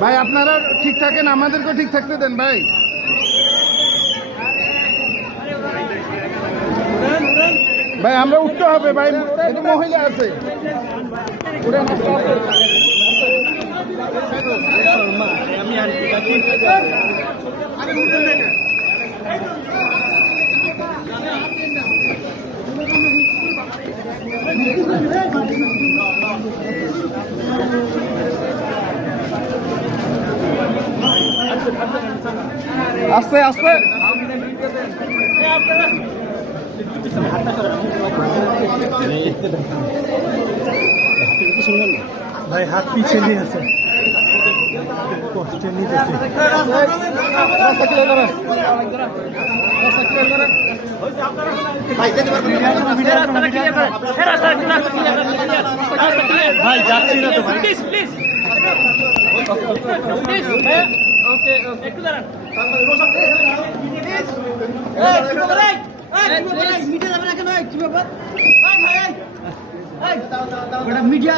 ভাই আপনারা ঠিক থাকেন, আমাদেরকেও ঠিক থাকতে দেন ভাই। ভাই আমরা উঠতে হবে ভাই, এটা মহিলা আছে। আস্তে আস্তে ভাই হাত পিছিয়ে নিয়ে আছে, কষ্টে নিতেছে। ভাই যাচ্ছি না তো ভাই, প্লিজ প্লিজ ওকে ওকে একটু দাঁড়ান। মিডিয়া